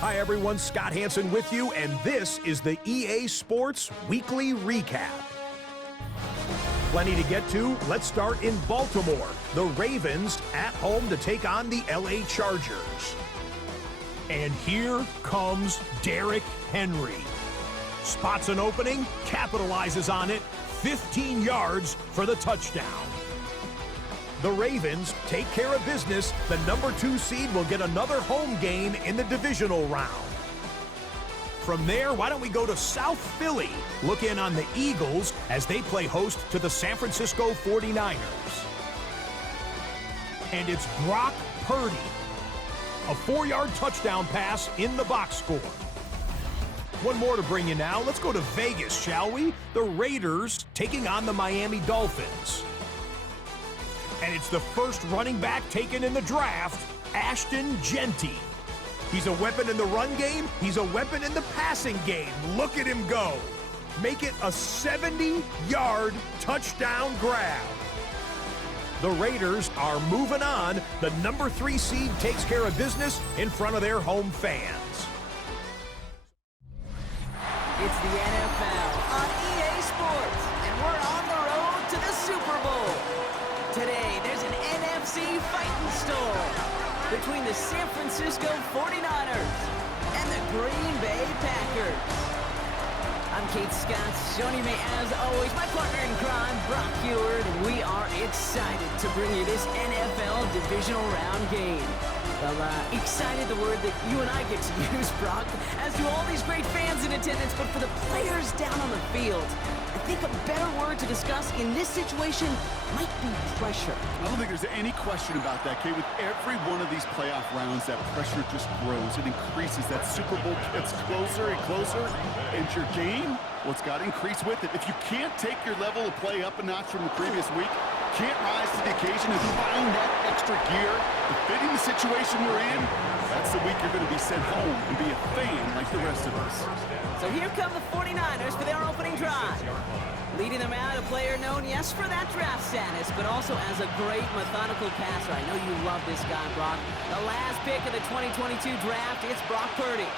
Hi everyone, Scott Hansen with you, and this is the EA Sports Weekly Recap. Plenty to get to. Let's start in Baltimore. The Ravens at home to take on the LA Chargers. And here comes Derrick Henry. Spots an opening, capitalizes on it, 15 yards for the touchdown. The Ravens take care of business. The number 2 seed will get another home game in the divisional round. From there, why don't we go to South Philly? Look in on the Eagles as they play host to the San Francisco 49ers. And it's Brock Purdy. A 4-yard touchdown pass in the box score. One more to bring you now. Let's go to Vegas, shall we? The Raiders taking on the Miami Dolphins. And it's the first running back taken in the draft, Ashton Genty. He's a weapon in the run game. He's a weapon in the passing game. Look at him go. Make it a 70-yard touchdown grab. The Raiders are moving on. The number 3 seed takes care of business in front of their home fans. It's the NFL on EA Sports, and we're on the road to the Super Bowl. Today, there's an NFC fighting storm between the San Francisco 49ers and the Green Bay Packers. I'm Kate Scott, joining me as always, my partner in crime, Brock Heward, and we are excited to bring you this NFL Divisional Round game. Well, excited, the word that you and I get to use, Brock, as do all these great fans in attendance, but for the players down on the field, I think a better word to discuss in this situation might be pressure. I don't think there's any question about that, Kate. With every one of these playoff rounds, that pressure just grows. It increases. That Super Bowl gets closer and closer, and your game, well, it's got to increase with it. If you can't take your level of play up a notch from the previous week, can't rise to the occasion and find that extra gear, fitting the situation we're in, that's the week you're going to be sent home and be a fan like the rest of us. So here come the 49ers for their opening drive. Leading them out, a player known, yes, for that draft status, but also as a great methodical passer. I know you love this guy, Brock. The last pick of the 2022 draft, it's Brock Purdy.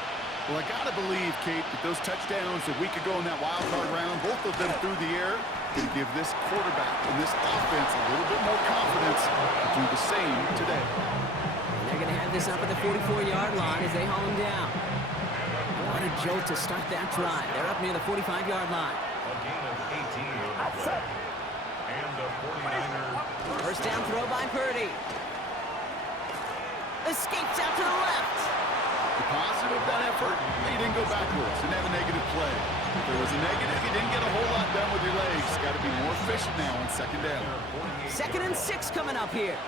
Well, I got to believe, Kate, that those touchdowns a week ago in that wild card round, both of them through the air, can give this quarterback and this offense a little bit more confidence to do the same today. And they're going to have this up at the 44-yard line as they haul him down. What a jolt to start that drive. They're up near the 45-yard line. A gain of 18. And the 49ers. First down throw by Purdy. Escapes out to the left. The positive of that effort, he didn't go backwards. Didn't have a negative play. If there was a negative, you didn't get a whole lot done with your legs. Got to be more efficient now on second down. 2nd and 6 coming up here.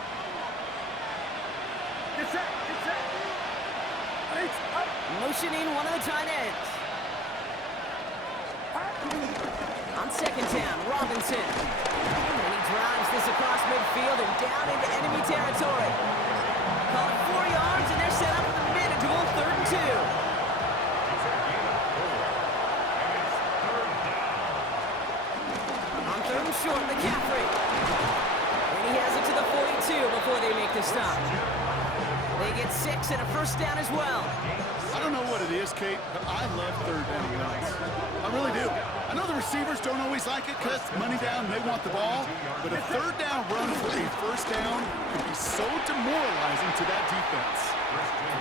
Motioning one of the tight ends. On 2nd down, Robinson. And he drives this across midfield and down into enemy territory. Call it 4 yards, and they're set up for the manageable 3rd and 2. Short, McCaffrey. And he has it to the 42 before they make the stop. They get 6 and a first down as well. I don't know what it is, Kate, but I love 3rd down runs. I really do. I know the receivers don't always like it because money down, they want the ball. But a 3rd down run for a first down can be so demoralizing to that defense.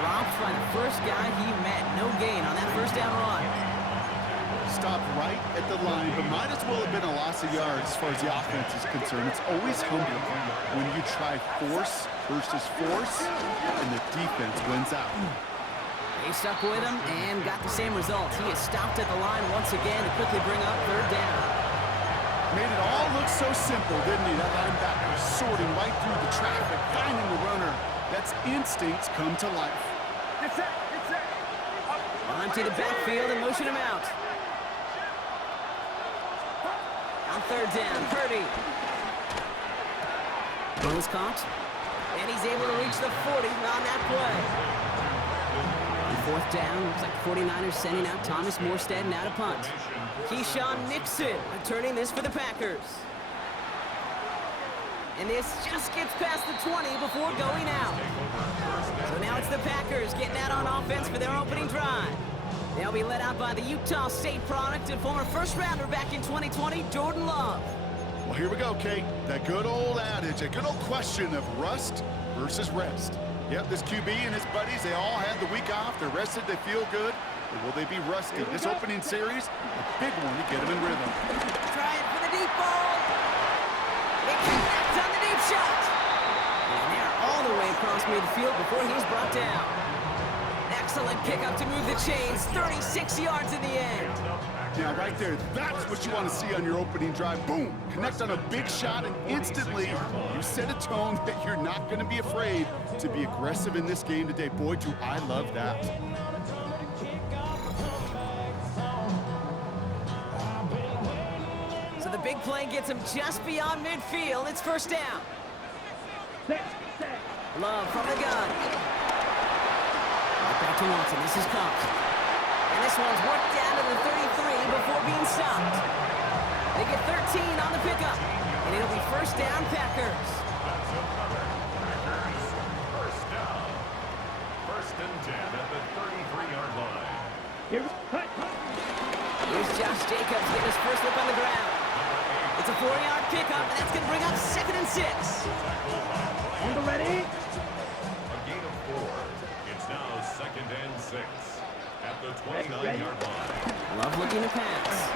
Dropped by the first guy he met. No gain on that first down run. Stopped right at the line, but might as well have been a loss of yards as far as the offense is concerned. It's always humbling when you try force versus force, and the defense wins out. They stuck with him and got the same result. He is stopped at the line once again to quickly bring up 3rd down. Made it all look so simple, didn't he? That linebacker sorting right through the traffic, finding the runner. That's instincts come to life. Onto the backfield and motion him out. On 3rd down, Purdy. Ball's caught, and he's able to reach the 40 on that play. On 4th down, looks like 49ers sending out Thomas Morstead now to punt. Keyshawn Nixon returning this for the Packers. And this just gets past the 20 before going out. So now it's the Packers getting out on offense for their opening drive. They'll be led out by the Utah State product and former first-rounder back in 2020, Jordan Love. Well, here we go, Kate. That good old adage, a good old question of rust versus rest. Yep, this QB and his buddies, they all had the week off. They're rested, they feel good. But will they be rusty? This opening series, a big one to get them in rhythm. Trying for the deep ball. It connects on the deep shot. And they're all the way across midfield before he's brought down. Excellent pickup to move the chains. 36 yards in the end. Yeah, right there. That's what you want to see on your opening drive. Boom! Connect on a big shot, and instantly you set a tone that you're not going to be afraid to be aggressive in this game today. Boy, do I love that. So the big play gets him just beyond midfield. It's first down. Love from the gun. Right back to Watson. This is Cox. And this one's worked down to the 33 before being stopped. They get 13 on the pickup. And it'll be first down, Packers. First down. First and 10 at the 33-yard line. Here's Josh Jacobs getting his first look on the ground. It's a 4-yard pickup, and that's going to bring up 2nd and 6. Ready? A gain of 4. It's now 2nd and 6 at the 29-yard line. Love looking to pass.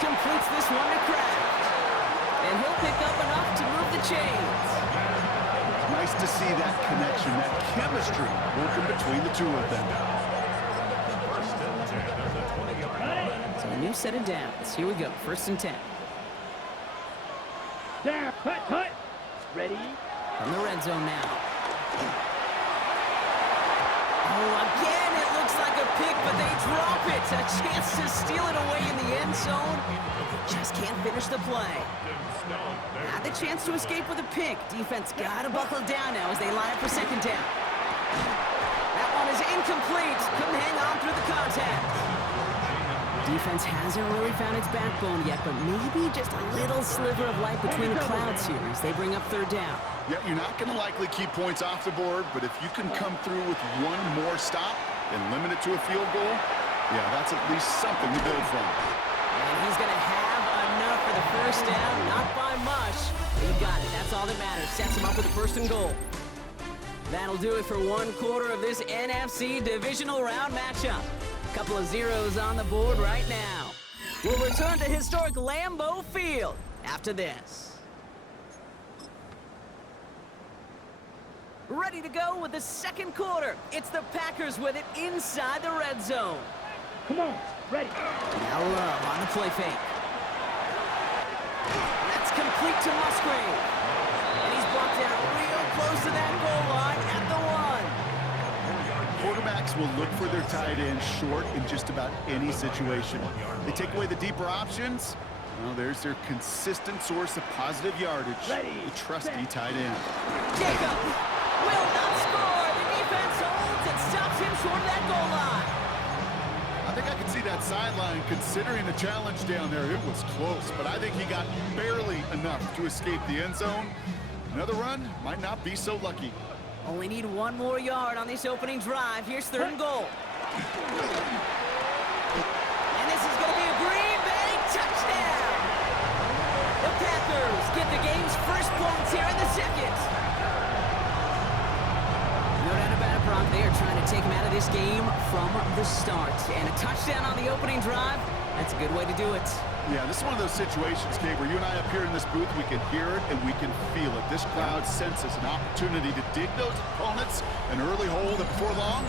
Completes this one to Kraft. And he'll pick up enough to move the chains. Nice to see that connection, that chemistry working between the two of them. First and 10 at the 20-yard line. So a new set of downs. Here we go. 1st and 10. There, cut. Ready? From the red zone now. Oh, again, it looks like a pick, but they drop it. A chance to steal it away in the end zone. They just can't finish the play. Had the chance to escape with a pick. Defense got to buckle down now as they line up for 2nd down. That one is incomplete. Couldn't hang on through the contact. Defense hasn't really found its backbone yet, but maybe just a little sliver of light between the clouds here as they bring up 3rd down. Yeah, you're not going to likely keep points off the board, but if you can come through with one more stop and limit it to a field goal, yeah, that's at least something to build from. And he's going to have enough for the first down, not by much. He got it. That's all that matters. Sets him up with a 1st and goal. That'll do it for 1 quarter of this NFC Divisional Round matchup. Couple of zeros on the board right now. We'll return to historic Lambeau Field after this. Ready to go with the 2nd quarter. It's the Packers with it inside the red zone. Come on, ready. Now Love on the play fake. That's complete to Musgrave. And he's brought down real close to that goal line at the 1. Quarterbacks will look for their tight end short in just about any situation. They take away the deeper options. Well, there's their consistent source of positive yardage. The trusty tight end. Jacob will not score. The defense holds and stops him short of that goal line. I think I can see that sideline considering the challenge down there. It was close, but I think he got barely enough to escape the end zone. Another run might not be so lucky. Only need 1 more yard on this opening drive. Here's 3rd and goal. And this is going to be a Green Bay touchdown. The Packers get the game's first points here in the 2nd. No doubt about it, Brock. They are trying to take him out of this game from the start. And a touchdown on the opening drive, that's a good way to do it. Yeah, this is one of those situations, Kate, where you and I up here in this booth, we can hear it and we can feel it. This crowd senses an opportunity to dig those opponents an early hole that before long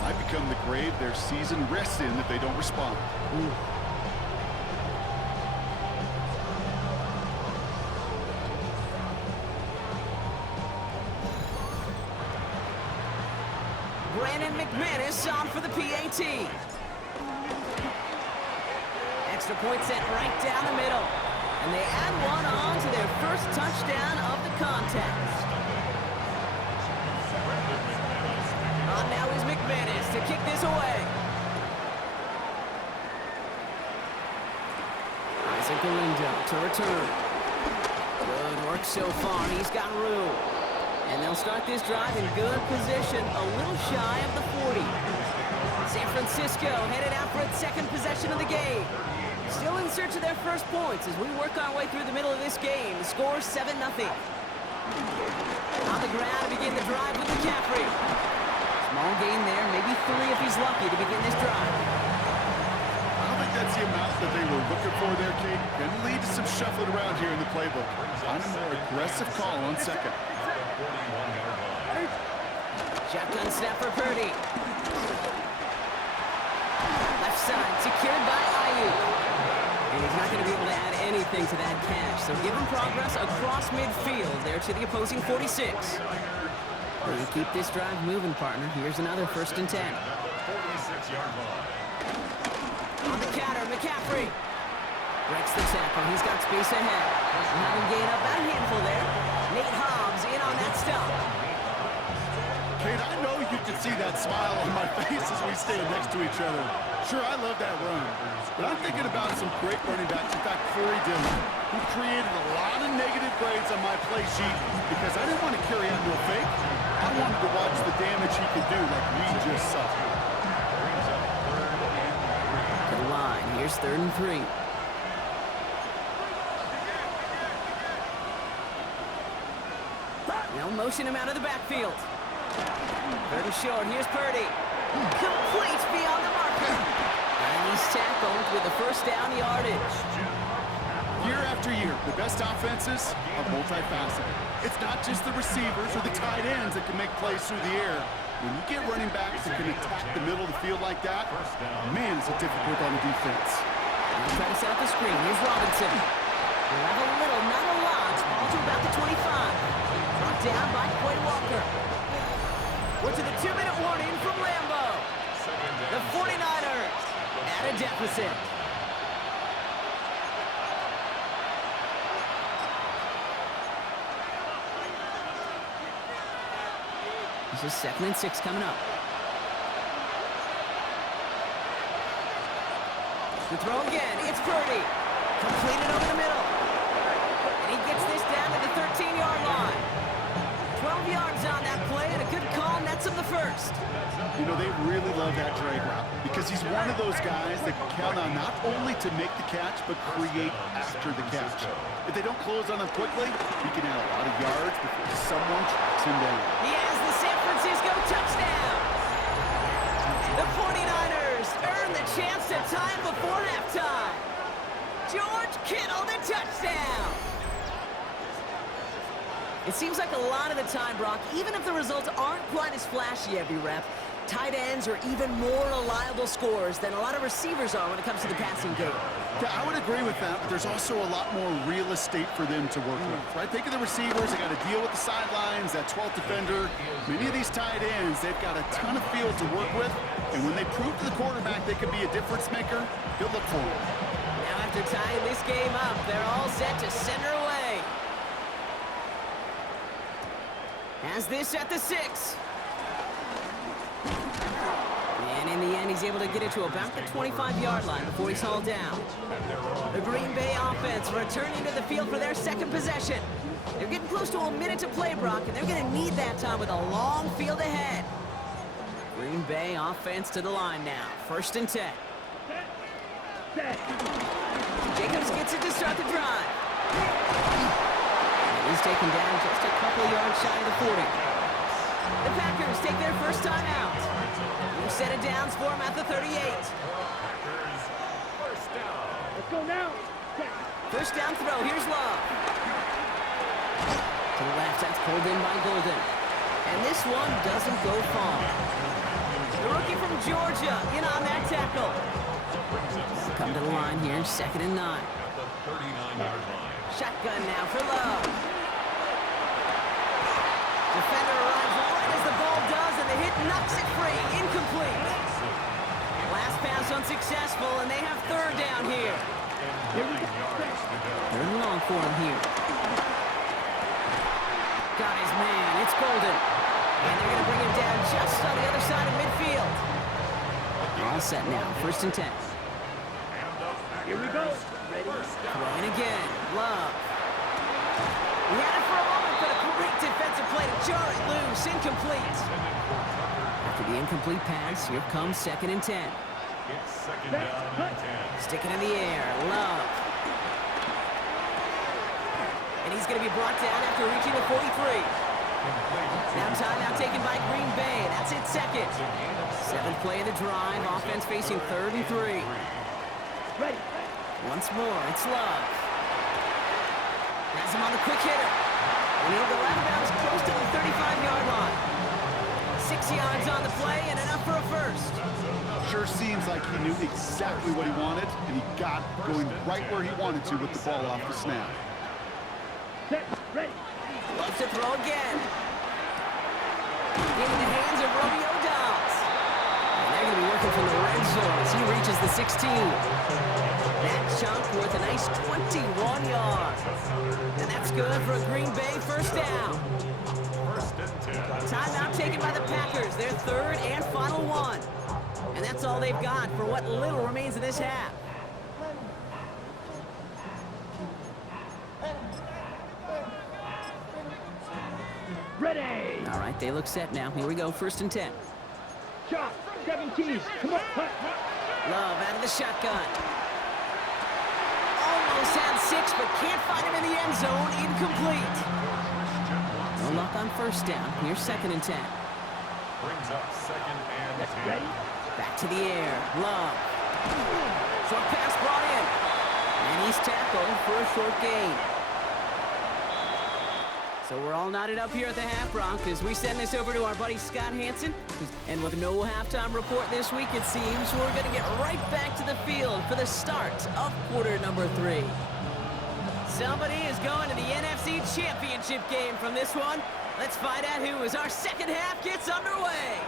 might become the grave their season rests in if they don't respond. Ooh. Brandon McManus on for the PAT. Extra point set right down the middle. And they add one on to their first touchdown of the contest. On now is McManus to kick this away. Isaac Galindo to return. Good work so far. He's got room. And they'll start this drive in good position, a little shy of the 40. San Francisco headed out for its second possession of the game. Still in search of their first points as we work our way through the middle of this game. The score is 7-0. On the ground to begin the drive with McCaffrey. Small gain there, maybe 3 if he's lucky to begin this drive. I don't think that's the amount that they were looking for there, Kate. Going to lead to some shuffling around here in the playbook. On a more aggressive call on second. Shotgun snap for Purdy. Left side, secured by Ayuk. And he's not going to be able to add anything to that catch. So give him progress across midfield there to the opposing 46. We're going to keep this drive moving, partner. Here's another 1st and 10. 46-yard line. On the counter, McCaffrey. Breaks the tackle. He's got space ahead. We'll have him gain up about a handful there. Nate Hobbs in on that stop. Kate, I know you can see that smile on my face as we stand next to each other. Sure, I love that run. But I'm thinking about some great running backs. In fact, Corey Dillon, who created a lot of negative grades on my play sheet because I didn't want to carry out no fake. I wanted to watch the damage he could do like we just saw. To the line. Here's 3rd and 3. Now motion him out of the backfield. 3rd and short. Here's Purdy. Complete beyond the marker. And he's tackled with the 1st down yardage. Year after year, the best offenses are multifaceted. It's not just the receivers or the tight ends that can make plays through the air. When you get running backs that can attack the middle of the field like that, man, it's a difficult on the defense. He'll try to set up the screen. Here's Robinson. We'll have a little, not a lot. Ball to about the 25. Brought down by Quay Walker. We're to the 2-minute warning from Lambeau. The 49ers at a deficit. This is 2nd and 6 coming up. The throw again. It's Purdy. Completed over the middle. And he gets this down to the 13-yard line. 12 yards on that play, and a good call nets him the 1st. You know, they really love that drag route because he's one of those guys that can count on not only to make the catch, but create after the catch. If they don't close on him quickly, he can add a lot of yards before someone tracks him down. He has the San Francisco touchdown. The 49ers earn the chance to tie him before halftime. George Kittle, the touchdown. It seems like a lot of the time, Brock, even if the results aren't quite as flashy every rep, tight ends are even more reliable scorers than a lot of receivers are when it comes to the passing game. Yeah, I would agree with that, but there's also a lot more real estate for them to work with, right? Think of the receivers. They got to deal with the sidelines, that 12th defender. Many of these tight ends, they've got a ton of field to work with, and when they prove to the quarterback they can be a difference maker, he'll look for it. Now after tying this game up, they're all set to send her away. Has this at the 6. And in the end, he's able to get it to about the 25-yard line before he's hauled down. The Green Bay offense returning to the field for their 2nd possession. They're getting close to a minute to play, Brock, and they're going to need that time with a long field ahead. Green Bay offense to the line now. 1st and 10. Jacobs gets it to start the drive. He's taken down just a couple yards shy of the 40. The Packers take their 1st time out. New set of downs for him at the 38. Let's go now. 1st down throw. Here's Love. To the left, that's pulled in by Golden. And this one doesn't go far. The rookie from Georgia in on that tackle. Come to the line here, 2nd and 9. Shotgun now for Love. Defender arrives right as the ball does, and the hit knocks it free. Incomplete. Last pass unsuccessful, and they have 3rd down here. 3rd and long for him here. Got his man. It's Golden. And they're going to bring him down just on the other side of midfield. All set now. 1st and 10. Here we go. Ready. Throwing again. Love. He had it for a moment, but a Great defensive play to jar it loose. Incomplete. After the incomplete pass, here comes 2nd and 10. It's second down and 10. Stick it in the air. Love. And he's going to be brought down after reaching the 43. Now timeout taken by Green Bay. That's it, second. 7th play of the drive. Offense facing 3rd and 3. Ready. Once more, it's Love. Has him on the quick hitter. And he'll go out of bounds close to the 35-yard line. 6 yards on the play and enough for a first. Sure seems like he knew exactly what he wanted, and he got going right where he wanted to with the ball off the snap. Set. Ready. Loves to throw again. In the hands of Romeo Dobbs. And they're going to be working from the red zone as he reaches the 16. That chunk worth a nice 21 yards. And that's good for a Green Bay first down. First and 10. Timeout taken by the Packers, their 3rd and final one. And that's all they've got for what little remains of this half. Ready. All right, they look set now. Here we go, 1st and 10. Shot. 17. Come on. Punt. Love out of the shotgun. Almost had 6, but can't find him in the end zone. Incomplete. No luck on 1st down. Here's 2nd and 10. Brings up second and 10. Ready. Back to the air. Love. Short pass brought in. And he's tackled for a short gain. So we're all knotted up here at the half, Bronc, as we send this over to our buddy Scott Hansen. And with no halftime report this week, it seems we're going to get right back to the field for the start of quarter number 3. Somebody is going to the NFC Championship game from this one. Let's find out who as our second half gets underway.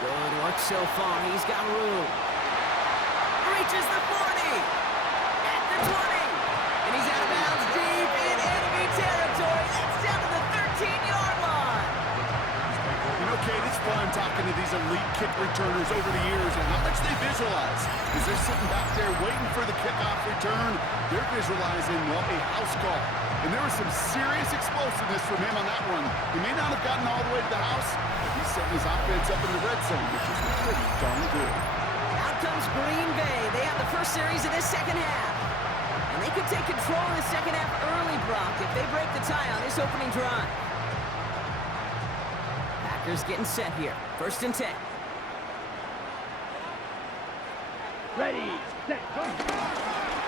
Good work so far. He's got room. Reaches the 40. At the 20. And he's out of bounds deep in enemy territory. That's down to the 13-yard line. You know, Kate, it's fun talking to these elite kick returners over the years and how much they visualize. As they're sitting back there waiting for the kickoff return, they're visualizing, well, a house call. And there was some serious explosiveness from him on that one. He may not have gotten all the way to the house, but he's setting his offense up in the red zone, which is pretty darn good. Out comes Green Bay. They have the first series of this second half. And they could take control of the second half early, Brock, if they break the tie on this opening drive. Packers getting set here. 1st and 10. Ready. Set.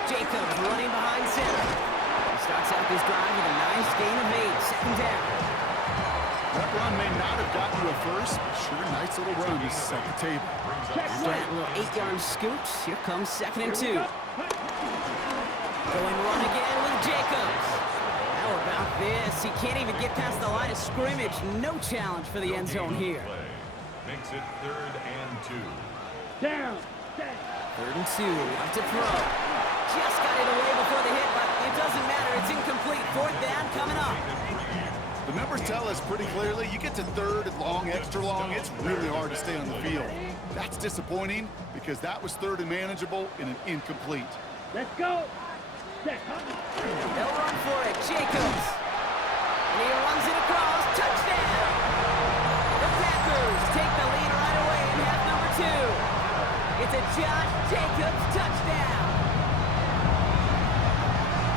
Jacobs running behind center. He starts out this drive with a nice gain of 8. 2nd down. That run may not have gotten you a first, but sure, nice little run to set the table. After that little 8-yard scoot, here comes 2nd and 2. Going run again with Jacobs. How about this? He can't even get past the line of scrimmage. No challenge for the end zone here. Makes it 3rd and 2. Down. Set. 3rd and 2. Left to throw. Just got it away before the hit, but it doesn't matter. It's incomplete. 4th down coming up. The numbers tell us pretty clearly, you get to 3rd and long, extra long, it's really hard to stay on the field. That's disappointing because that was 3rd and manageable and an incomplete. Let's go. Set. They'll run for it. Jacobs. And he runs it across. Touchdown. The Packers take the lead right away in half number 2. It's a Josh Jacobs touchdown.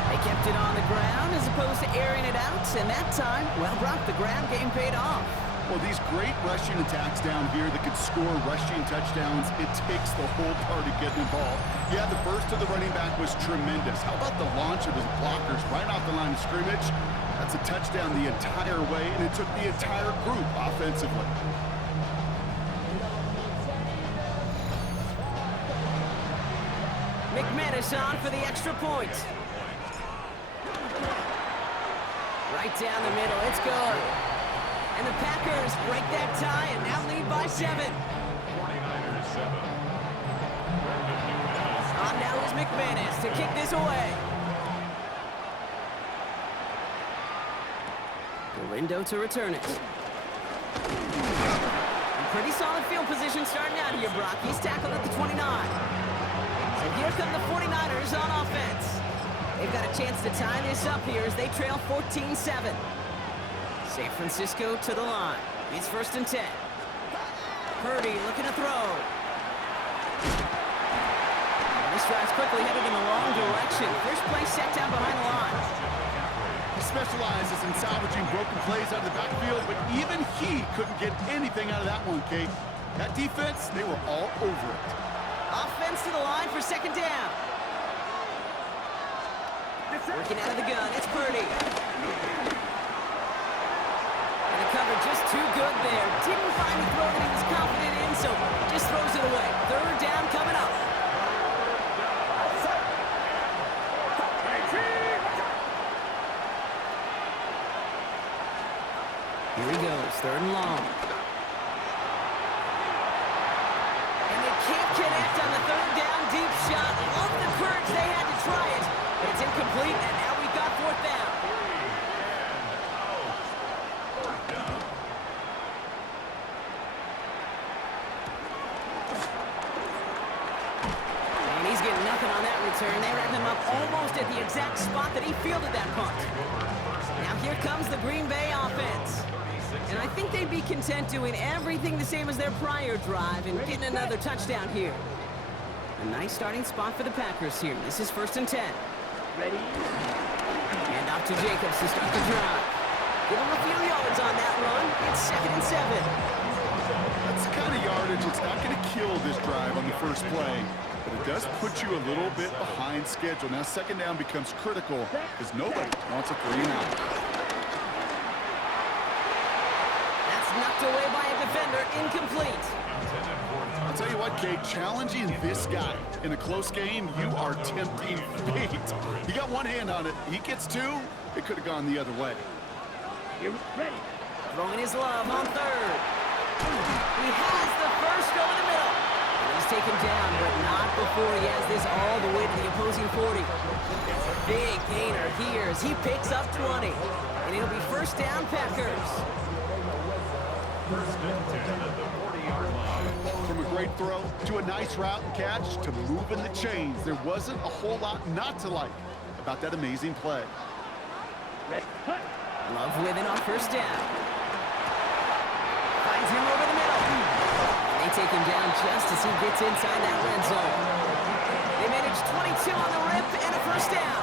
They kept it on the ground as opposed to airing it out. And that time, well, Brock, the ground game paid off. Well, these great rushing attacks down here that could score rushing touchdowns, it takes the whole party getting involved. Yeah, the burst of the running back was tremendous. How about the launch of his blockers right off the line of scrimmage? That's a touchdown the entire way, and it took the entire group offensively. McManus on for the extra point. Right down the middle, it's good. And the Packers break that tie and now lead by 7. 49ers 7. On now is McManus to kick this away. Galindo to return it. And pretty solid field position starting out here, Brock. He's tackled at the 29. So here come the 49ers on offense. They've got a chance to tie this up here as they trail 14-7. San Francisco to the line. It's 1st and 10. Purdy looking to throw. This drive's quickly headed in the wrong direction. First play set down behind the line. He specializes in salvaging broken plays out of the backfield, but even he couldn't get anything out of that one, Kate. That defense, they were all over it. Offense to the line for 2nd down. Working out of the gun, it's Purdy. And the cover just too good there. Didn't find the throw that he was confident in, so just throws it away. 3rd down coming up. Here he goes, 3rd and long. And they can't connect on the 3rd down deep shot. Love the courage they had to try it. But it's incomplete, and now we've got 4th down. And he's getting nothing on that return. They wrap him up almost at the exact spot that he fielded that punt. Now here comes the Green Bay offense. And I think they'd be content doing everything the same as their prior drive and getting another touchdown here. A nice starting spot for the Packers here. This is 1st and 10. Ready? And off to Jacobs to start the drive. Give him a few yards on that run. It's 2nd and 7. That's the kind of yardage it's not going to kill this drive on the first play, but it does put you a little bit behind schedule. Now 2nd down becomes critical because nobody wants a 3-and-out. That's knocked away by a defender. Incomplete. I'll tell you what, Kate, challenging this guy in a close game, you are tempting fate. He got one hand on it. He gets 2. It could have gone the other way. You're ready. Throwing his love on 3rd. He has the first go in the middle. And he's taken down, but not before he has this all the way to the opposing 40. Big gainer here as he picks up 20. And it'll be 1st down, Packers. 1st and 10 at the 40-yard line. From a great throw to a nice route and catch to moving the chains, there wasn't a whole lot not to like about that amazing play. Ready? Hut. Love with it on 1st down. Finds him over the middle. And they take him down just as he gets inside that red zone. They manage 22 on the rip and a 1st down.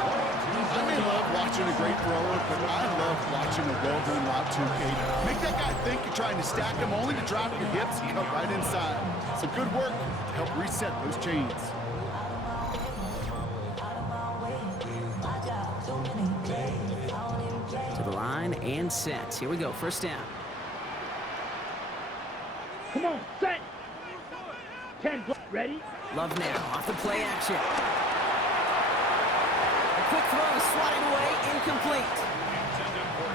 I may love watching a great thrower, but I love watching a well-done route too, Kate. Make that guy think you're trying to stack him only to drop your hips and cut right inside. Some good work to help reset those chains. To the line and set. Here we go, 1st down. Come on, set. 10, ready? Love now, off the play action. A quick throw swatted away, incomplete.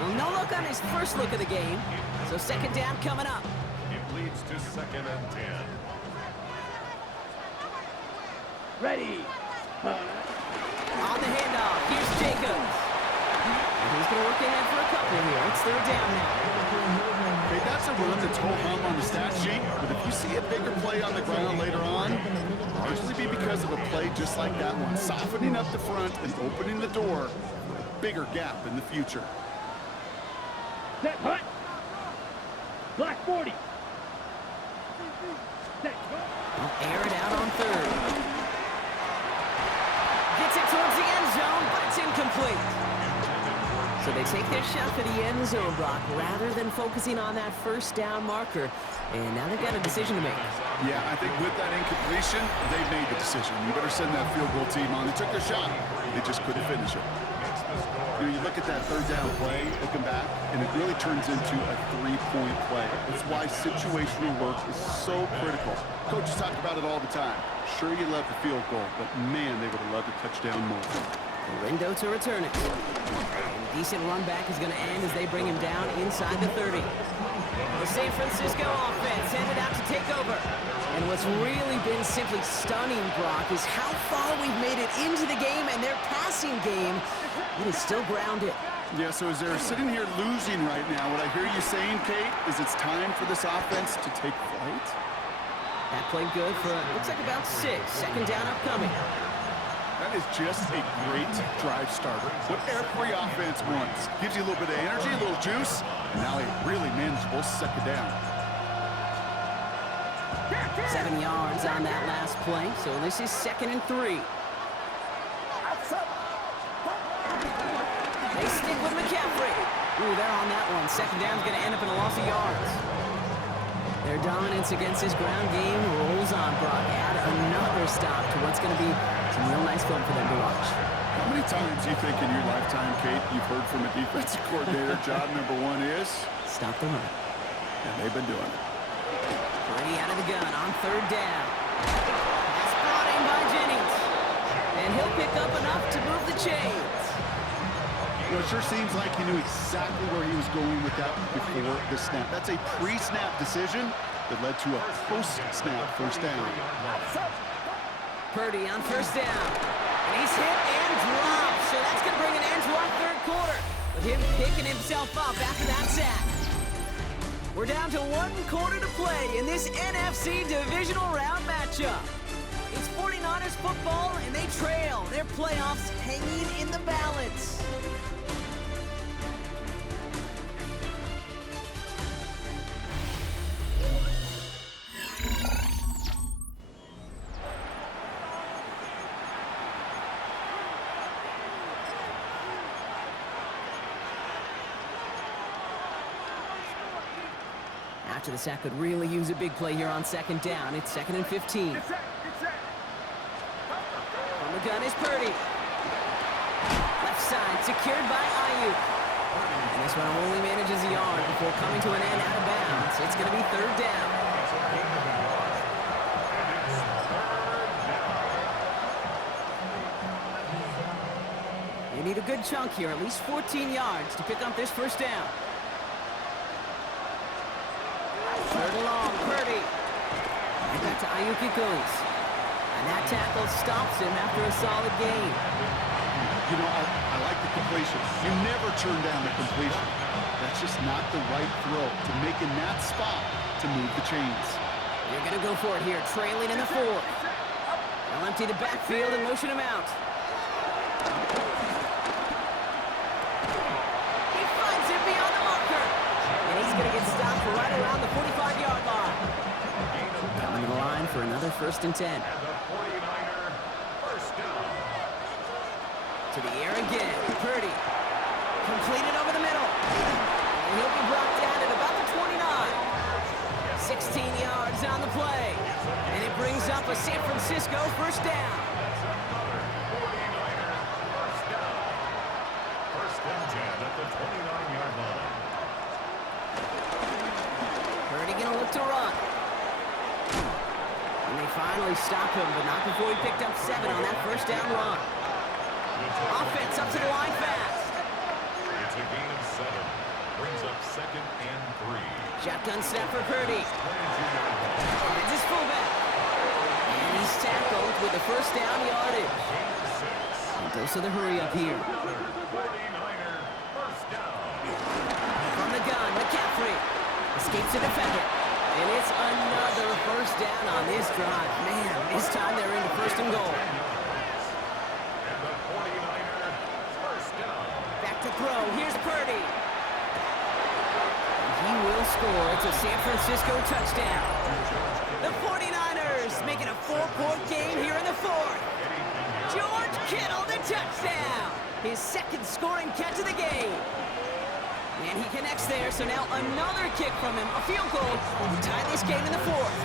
Well, no look on his first look of the game, so 2nd down coming up. It leads to 2nd and 10. Ready? On the handoff, here's Jacobs. And he's going to work ahead for a couple here. It's 3rd down now. Okay, that's a run that's ho-hum on the stat sheet, but if you see a bigger play on the ground later on, it'll largely be because of a play just like that one, softening up the front and opening the door for a bigger gap in the future. Set, hut. Black 40. Set, go. Well, air it out on 3rd. Gets it towards the end zone, but it's incomplete. So they take their shot for the end zone, Brock, rather than focusing on that 1st down marker. And now they've got a decision to make. Yeah, I think with that incompletion, they made the decision. You better send that field goal team on. They took their shot. They just couldn't finish it. You know, you look at that 3rd down play, looking back, and it really turns into a 3-point play. That's why situational work is so critical. Coaches talk about it all the time. Sure, you love the field goal, but man, they would have loved a touchdown more. Lindo to return it. And a decent run back is going to end as they bring him down inside the 30. The San Francisco offense headed out to take over. And what's really been simply stunning, Brock, is how far we've made it into the game, and their passing game, it is still grounded. Yeah, so as they're sitting here losing right now, what I hear you saying, Kate, is it's time for this offense to take flight? That played good for, looks like about 6. 2nd down upcoming. That is just a great drive starter. What every offense wants. Gives you a little bit of energy, a little juice, and now a really manageable second down. 7 yards on that last play, so this is 2nd and 3. They stick with McCaffrey. Ooh, they're on that one. Second down's going to end up in a loss of yards. Their dominance against this ground game rolls on, Brock. Add another stop to what's going to be some real nice film for them to watch. How many times do you think in your lifetime, Kate, you've heard from a defensive coordinator, job number 1 is? Stop the run. And they've been doing it. Brady out of the gun on 3rd down. That's brought in by Jennings. And he'll pick up enough to move the chains. You know, it sure seems like he knew exactly where he was going with that before the snap. That's a pre-snap decision that led to a post-snap first down. Purdy on 1st down. And he's hit and dropped. So that's going to bring an end to our 3rd quarter. With him picking himself up after that sack. We're down to 1 quarter to play in this NFC Divisional Round matchup. It's 49ers football, and they trail. Their playoffs hanging in the balance. After the sack could really use a big play here on 2nd down. It's 2nd and 15. On the gun is Purdy. Left side secured by Ayuk. And this one only manages a yard before coming to an end out of bounds. It's going to be 3rd down. They need a good chunk here, at least 14 yards to pick up this 1st down. 3rd and long, Purdy. And back to Ayuk it goes. And that tackle stops him after a solid gain. You know, I like the completion. You never turn down the completion. That's just not the right throw to make in that spot to move the chains. You're going to go for it here, trailing in the 4th. They'll empty the backfield and motion him out. He finds him beyond the marker. And he's going to get stopped right around the 45-yard line. Coming to the line for another 1st and 10. To the air again, Purdy. Completed over the middle. And he'll be brought down at about the 29. 16 yards on the play. And it brings up a San Francisco 1st down. First and 10 at the 29-yard line. Purdy gonna look to run. And they finally stop him, but not before he picked up 7 on that 1st down run. Offense up to the line fast. It's a gain of 7. Brings up 2nd and 3. Shotgun snap for Purdy. It's his fullback. And he's tackled with the 1st down yardage. And goes to the hurry up here. 49er first down. From the gun, McCaffrey. Escapes a defender. And it's another 1st down on this drive. Man, this time they're into 1st and goal. And the 49er first down. Back to throw. Here's Purdy. And he will score. It's a San Francisco touchdown. The 49ers making a 4-point game here in the 4th. George Kittle, the touchdown. His 2nd scoring catch of the game. And he connects there, so now another kick from him. A field goal to tie this game in the 4th.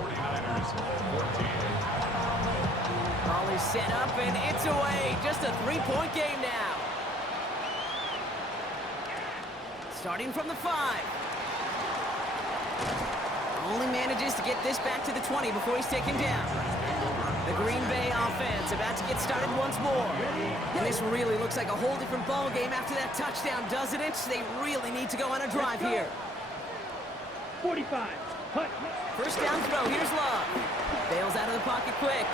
49ers 14. Ball is set up, and it's away. Just a 3-point game now. Starting from the 5. Only manages to get this back to the 20 before he's taken down. The Green Bay offense about to get started once more. And this really looks like a whole different ball game after that touchdown, doesn't it? They really need to go on a drive here. 45. Hut. 1st down throw. Here's Love. Bails out of the pocket quick.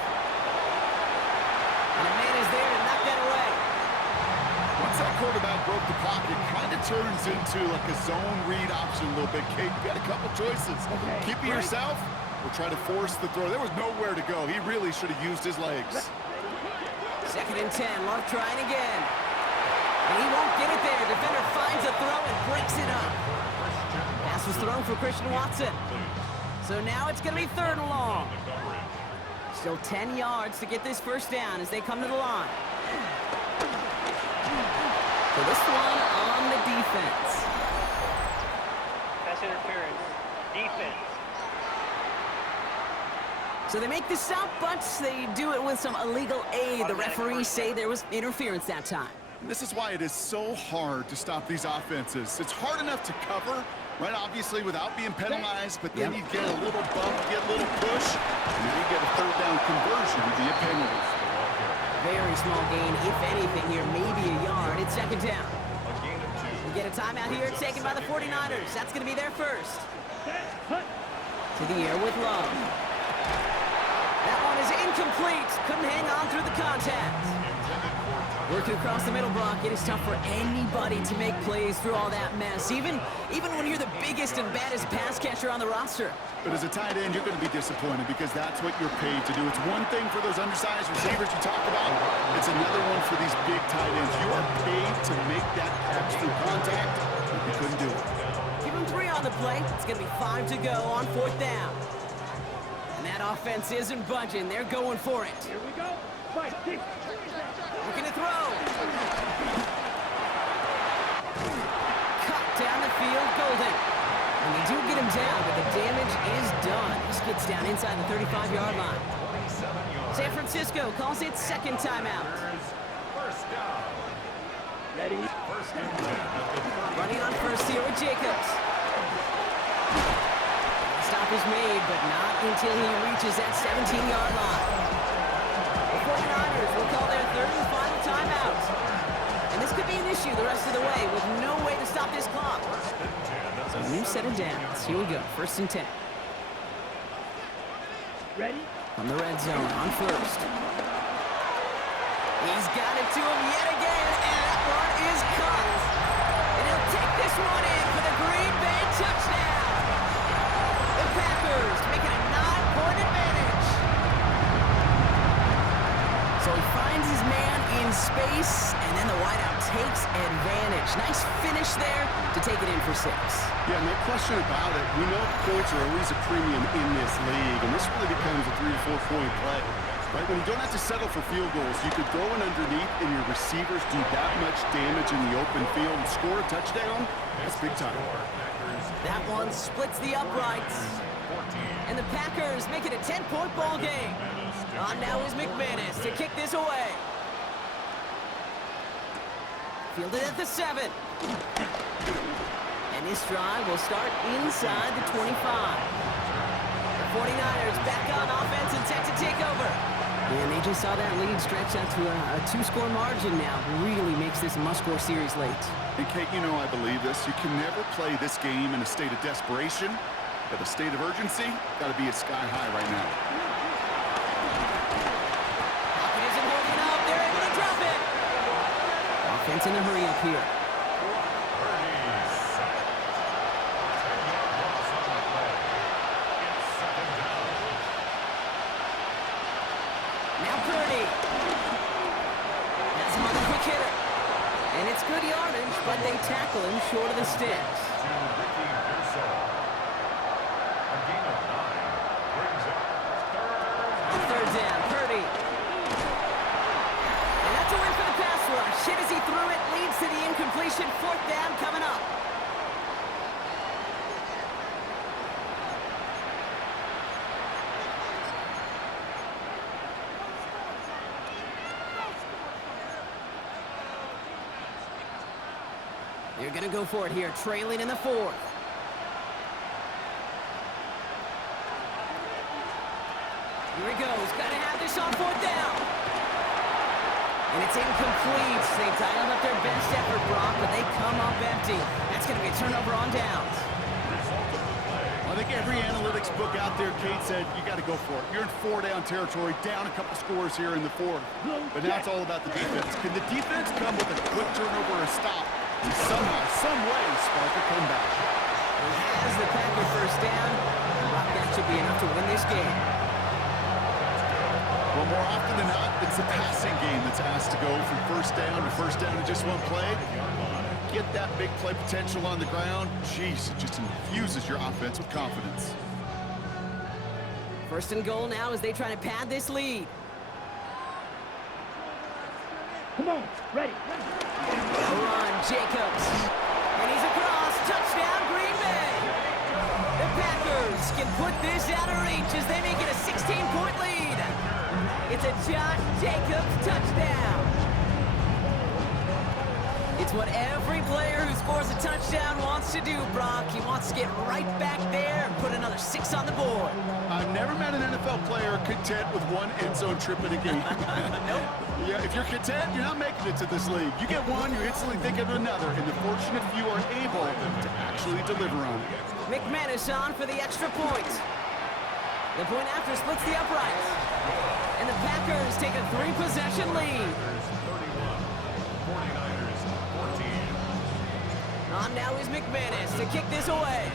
And a man is there to knock that away. Once that quarterback broke the pocket, kind of turns into like a zone read option a little bit. Kate, you got a couple choices. Keep it yourself or try to force the throw. There was nowhere to go. He really should have used his legs. Second and 10. Love trying again. And he won't get it there. Defender finds a throw and breaks it up. Pass was thrown for Christian Watson. So now it's going to be 3rd and long. Still 10 yards to get this first down as they come to the line. So this one on the defense. Pass interference. Defense. So they make the stop, but they do it with some illegal aid. The referees say there was interference that time. This is why it is so hard to stop these offenses. It's hard enough to cover, right, obviously, without being penalized, but then you get a little bump, get a little push, and then you get a 3rd down conversion via penalty. Very small gain, if anything here, maybe a yard. It's 2nd down. We get a timeout here taken by the 49ers. That's going to be their first. To the air with Love. That one is incomplete. Couldn't hang on through the contact. Working across the middle, Brock, it is tough for anybody to make plays through all that mess, even when you're the biggest and baddest pass catcher on the roster. But as a tight end, you're going to be disappointed because that's what you're paid to do. It's one thing for those undersized receivers you talk about. It's another one for these big tight ends. You are paid to make that catch through contact, but you couldn't do it. Give them 3 on the play. It's going to be 5 to go on 4th down. And that offense isn't budging. They're going for it. Here we go. Fight. Looking to throw. Cut down the field, Golden. And they do get him down, but the damage is done. This gets down inside the 35-yard line. San Francisco calls it 2nd timeout. Ready. Running on first here with Jacobs. Stop is made, but not until he reaches that 17-yard line. The 49ers will call their 3rd and final timeout. And this could be an issue the rest of the way with no way to stop this clock. So a new set of downs. Here we go. 1st and 10. Ready. From the red zone on first. He's got it to him yet again, and that one is caught. And he'll take this one in for the Green Bay touchdown. The Packers make it a 9-point advantage. So he finds his man in space, and then the wideout takes advantage. Nice finish there to take it in for 6. Yeah, no question about it. We know points are always a premium in this league, and this really becomes a 3 or 4 point play. Right? When you don't have to settle for field goals, you could throw it underneath and your receivers do that much damage in the open field and score a touchdown. That's big time. That one splits the uprights. And the Packers make it a 10-point ball game. On now is McManus to kick this away. Fielded at the 7. And this drive will start inside the 25. The 49ers back on offense and set to take over. And they just saw that lead stretch out to a 2-score margin now. Really makes this a must-score series late. And Kate, you know I believe this. You can never play this game in a state of desperation, but the state of urgency got to be at sky high right now. Pocket isn't holding up. They're able to drop it. Offense in a hurry up here. Now Purdy. That's him on the quick hitter. And it's good yardage, but they tackle him short of the sticks. On 3rd down, Purdy. And that's a win for the pass rush. Hit as he threw it, leads to the incompletion. 4th down coming up. They're going to go for it here, trailing in the 4th. Here he goes. Got to have this on 4th down. And it's incomplete. They dialed up their best effort, Brock, but they come up empty. That's going to be a turnover on downs. I think every analytics book out there, Kate, said you got to go for it. You're in 4-down territory, down a couple scores here in the 4th. But now it's all about the defense. Can the defense come with a quick turnover or a stop and somehow, some way, spark a comeback? He has the Packer first down. Brock, that should be enough to win this game. Well, more often than not, it's the passing game that's asked to go from first down to just one play. Get that big play potential on the ground. Jeez, it just infuses your offense with confidence. First and goal now as they try to pad this lead. Come on, ready. Run, Jacobs. And he's across. Touchdown, Green Bay. The Packers can put this out of reach as they make it a 16-point lead. It's a Josh Jacobs touchdown. It's what every player who scores a touchdown wants to do, Brock. He wants to get right back there and put another 6 on the board. I've never met an NFL player content with one end zone trip in a game. Nope. Yeah, if you're content, you're not making it to this league. You get one, you instantly think of another, and the fortunate few are able to actually deliver on it. McManus on for the extra point. The point after splits the uprights. And the Packers take a 3-possession lead. 49ers 14. On now is McManus to kick this away.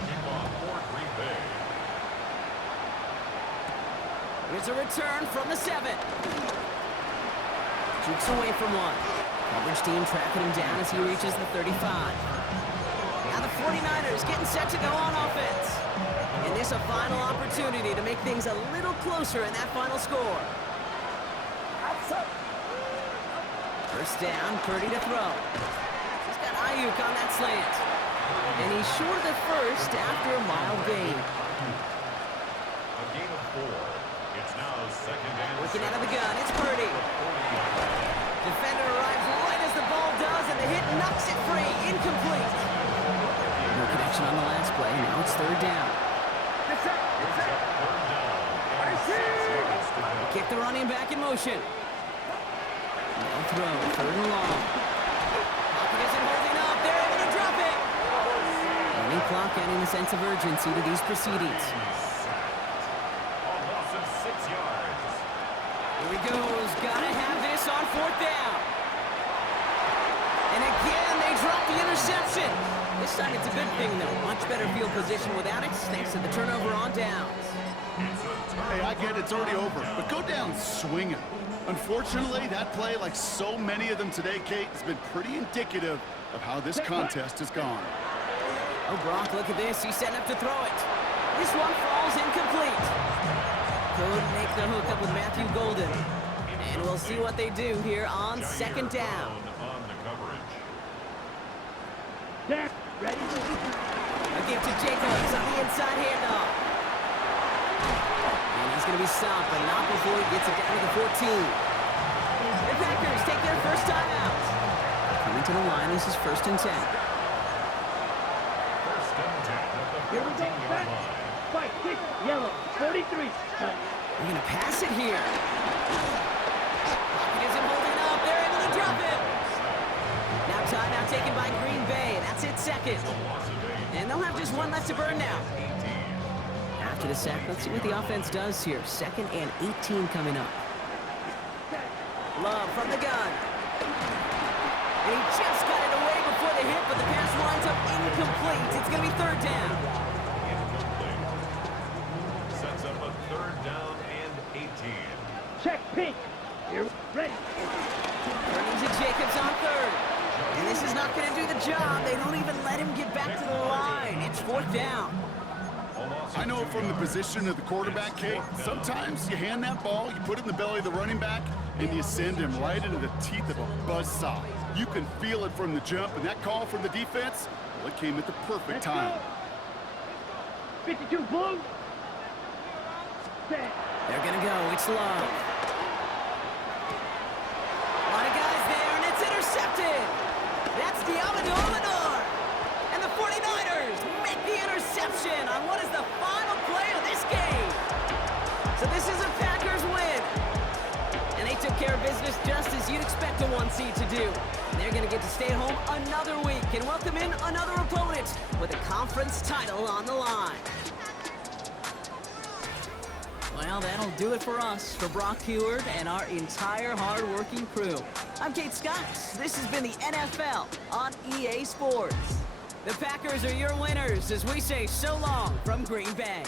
Here's a return from the 7. Jukes away from one. Coverage team tracking him down as he reaches the 35. Now the 49ers getting set to go on offense. And this a final opportunity to make things a little closer in that final score. First down, Purdy to throw. He's got Ayuk on that slant. And he's short of the first after a mild gain. A gain of 4. It's now second and Working out of the gun, it's Purdy. Defender arrives right as the ball does, and the hit knocks it free. Incomplete. No connection on the last play. Now it's third down. Kick the running back in motion. No throw, third and long. Pocket isn't holding up. They're able to drop it. Running clock adding a sense of urgency to these proceedings. a loss of 6 yards. Here he goes. Gotta have this on fourth down. And again, they drop the interception. This time it's a good thing, though. Much better field position without it, thanks to the turnover on downs. Hey, I get it's already over, but go down swinging. Unfortunately, that play, like so many of them today, Kate, has been pretty indicative of how this contest has gone. Oh, Brock, look at this. He's setting up to throw it. This one falls incomplete. Couldn't make the hookup with Matthew Golden. And we'll see what they do here on second down. On the coverage. Down, ready. A give to Jacobs on the inside handoff. And he's going to be stopped, but not before he gets it down to the 14. The Packers take their first time out. Coming to the line, this is first and 10. First and 10 at the Here we go, 14-yard line. Fight, kick, yellow, 43. They're going to pass it here. Pocket isn't holding up. They're able to drop it. Now timeout taken by Green Bay. That's it, second. And they'll have just one left to burn now. After the sack, let's see what the offense does here. Second and 18 coming up. Love from the gun. And he just got it away before the hit, but the pass winds up incomplete. It's going to be third down. Incomplete. Sets up a third down and 18. Check, pink. Here, ready. Turning to Jacobs on third. And this is not going to do the job. They don't even let him get back to the line. It's fourth down. I know from the position of the quarterback, Kate, sometimes you hand that ball, you put it in the belly of the running back, and you send him right into the teeth of a buzzsaw. You can feel it from the jump, and that call from the defense, well, it came at the perfect time. 52 blue. Set. They're going to go. It's Love. A lot of guys there, and it's intercepted. That's Divisional. And the 49ers make the interception on what is the final play of this game. So this is a Packers win. And they took care of business just as you'd expect a 1 seed to do. And they're going to get to stay at home another week and welcome in another opponent with a conference title on the line. Well, that'll do it for us, for Brock Heward and our entire hard-working crew. I'm Kate Scott. This has been the NFL on EA Sports. The Packers are your winners as we say so long from Green Bay.